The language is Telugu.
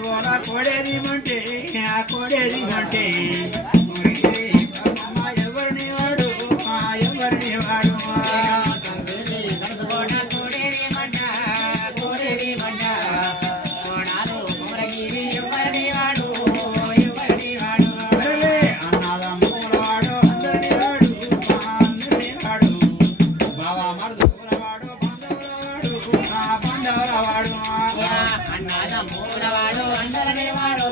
కోడేది మంటే ఆ కోడేది మంటే ఎవరిని వాడు ఎవరిని వాడు అన్నదమ్ముల వాడు అందరిని వాడు అందరిని వాడు బావా మరుదుల వాడు బంధువుల వాడు బంధువుల వాడు అన్నదమ్ముల వాడు అందరిని వాడు